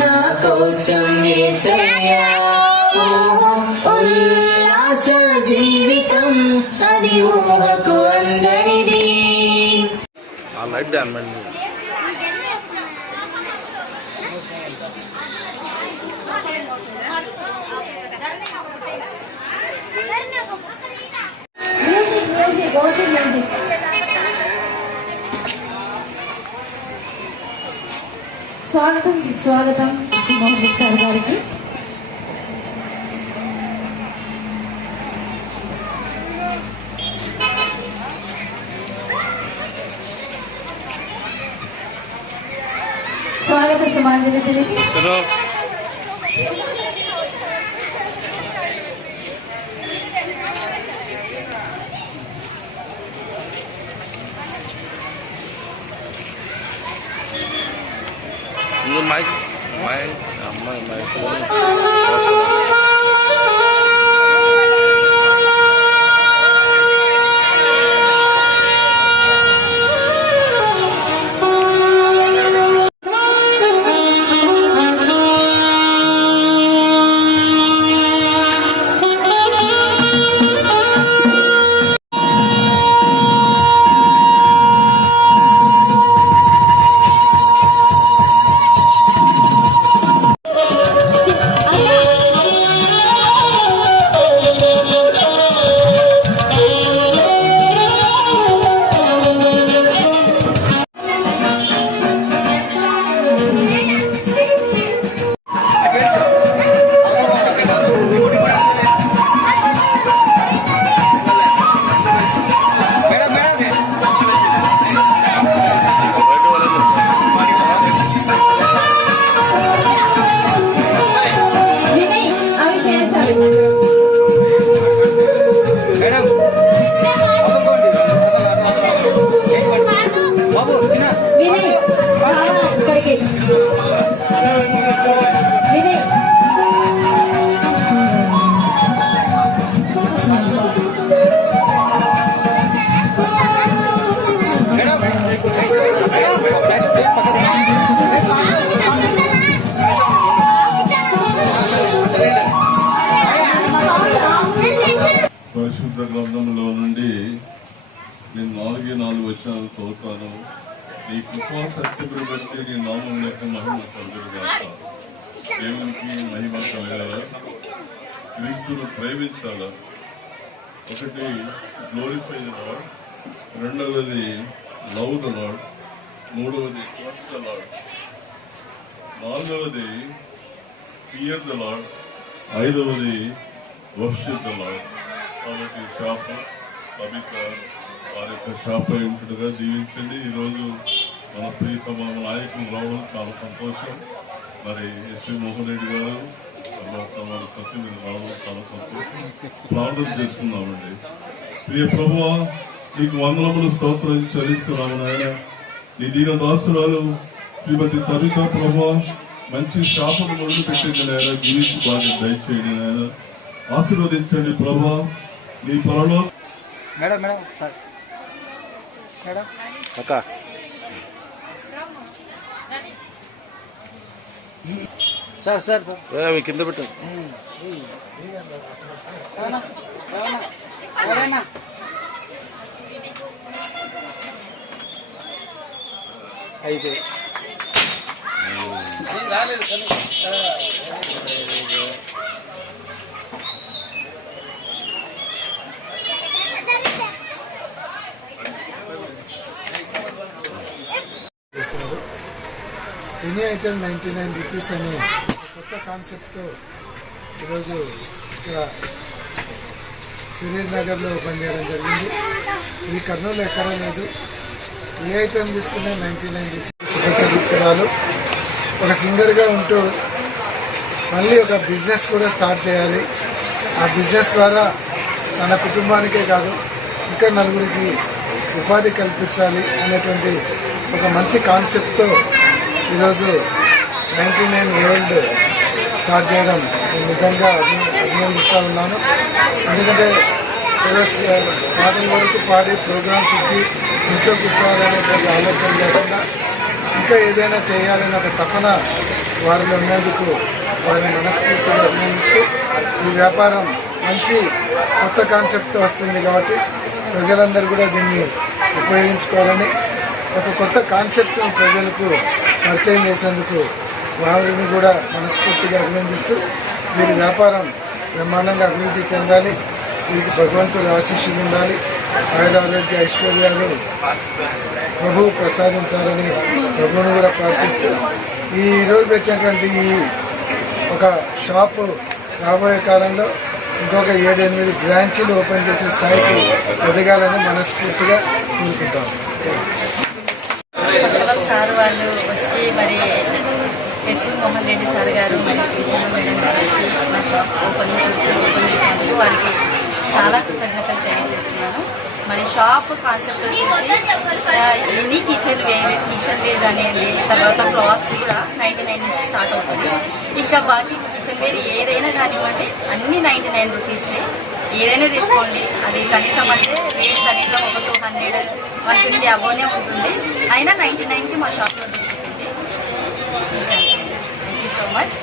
నా కోసం యేసయ్యా ఉల్లాస జీవితం అది ఊహకు అందరిది. స్వాగతం సుస్వాగతం మోహన్ సార్ గారికి. స్వాగత సుమాంజలి తెలిపి పరిశుద్ధ గ్రంథంలో నుండి నేను 4 వచనాలు చదువుతాను. నీ కృపా సత్యమును బట్టి నీ నామం యొక్క మహిమ కలుగుగాక. దేవునికి మహిమ కలగాల, క్రీస్తును ప్రేమించాలా. ఒకటి గ్లోరిఫై ద లార్డ్, రెండవది లవ్ ద లార్డ్, మూడవది ట్రస్ట్ ద లార్డ్, నాలుగవది ఫియర్ ద లార్డ్, ఐదవది వర్షిప్ ద లార్డ్. కాబట్టి షాప్ కవిత వారి యొక్క షాప్ ఇంటిగా జీవించండి. ఈరోజు మన ప్రియతమ నాయకులు రావడం చాలా సంతోషం. మరి ఎస్వి మోహన్ రెడ్డి గారు తర్వాత వారి సత్యం మీద రావడం చాలా సంతోషం. ప్రార్థన చేసుకున్నామండి. ప్రియ ప్రభువా, నీకు వందనములు స్తోత్రం చెల్లిస్తున్నాము నాయన. నీ దీన దాసురాలు శ్రీమతి కవిత ప్రభువా మంచి షాపును మొదలు పెట్టింది నాయన. జీవిత భాగ్యం దయచేయండి నాయన. ఆశీర్వదించండి ప్రభువా. నీ త్వరలో మేడం మేడం సార్ మేడం అక్క సార్ సార్ సార్ కింద పెట్టండి. అయితే రాలేదు కానీ ఎనీ ఐటమ్ 99 రూపీస్ అనే కొత్త కాన్సెప్ట్తో ఈరోజు ఇక్కడ సిరీర్ నగర్లో ఓపెన్ చేయడం జరిగింది. ఇది కర్నూలు ఎక్కడా లేదు. ఏ ఐటమ్ తీసుకున్నా 99 రూపీస్. శుభచరిత్రాలు ఒక సింగర్గా ఉంటూ మళ్ళీ ఒక బిజినెస్ కూడా స్టార్ట్ చేయాలి. ఆ బిజినెస్ ద్వారా తన కుటుంబానికే కాదు ఇంకా నలుగురికి ఉపాధి కల్పించాలి అనేటువంటి ఒక మంచి కాన్సెప్ట్తో ఈరోజు 99 వరల్డ్ స్టార్ట్ చేయడం నేను నిజంగా అభినందిస్తూ ఉన్నాను. ఎందుకంటే పాటల వరకు పాడి ప్రోగ్రామ్స్ ఇచ్చి ఇంట్లో కూర్చోవాలనేటువంటి ఆలోచన లేకుండా ఇంకా ఏదైనా చేయాలనే ఒక తపన వారిలో ఉన్నందుకు వారిని మనస్ఫూర్తిగా అభినందిస్తూ ఈ వ్యాపారం మంచి కొత్త కాన్సెప్ట్తో వస్తుంది కాబట్టి ప్రజలందరూ కూడా దీన్ని ఉపయోగించుకోవాలని ఒక కొత్త కాన్సెప్ట్ను ప్రజలకు పరిచయం చేసేందుకు వారిని కూడా మనస్ఫూర్తిగా అభినందిస్తూ వీరి వ్యాపారం బ్రహ్మాండంగా అభివృద్ధి చెందాలి, వీరికి భగవంతుడి ఆశీస్సులు ఉండాలి, ఆయురారోగ్య ఐశ్వర్యాలు ప్రభువు ప్రసాదించాలని ప్రభువును కూడా ప్రార్థిస్తూ ఈ రోజు పెట్టినటువంటి ఈ ఒక షాపు రాబోయే కాలంలో ఇంకొక 7-8 బ్రాంచీలు ఓపెన్ చేసే స్థాయికి ఎదగాలని మనస్ఫూర్తిగా కోరుకుంటాం. ఫస్ట్ ఆఫ్ ఆల్ సార్ వాళ్ళు వచ్చి మరి ఎస్వి మోహన్ రెడ్డి సార్ గారు మరియు విజయమ్మ మేడం గారు వచ్చి నా షాప్ ఓపెన్ చేసినందుకు వారికి చాలా కృతజ్ఞతలు తెలియజేస్తున్నాను. మరి షాప్ కాన్సెప్ట్ వచ్చేసి ఎనీ కిచెన్ వేర్ కానివ్వండి, తర్వాత క్లాత్స్ కూడా 99 నుంచి స్టార్ట్ అవుతుంది. ఇంకా బాకీ కిచెన్ వేర్ ఏదైనా కానివ్వండి అన్ని 99 రూపీసే. ఏదైనా తీసుకోండి, అది కనీసం అంటే రేట్ కనీసం ఒక 200, 150 అబోనే ఉంటుంది. అయినా 99కి మా షాప్లో దొరుకుతుంది. Thank you so much.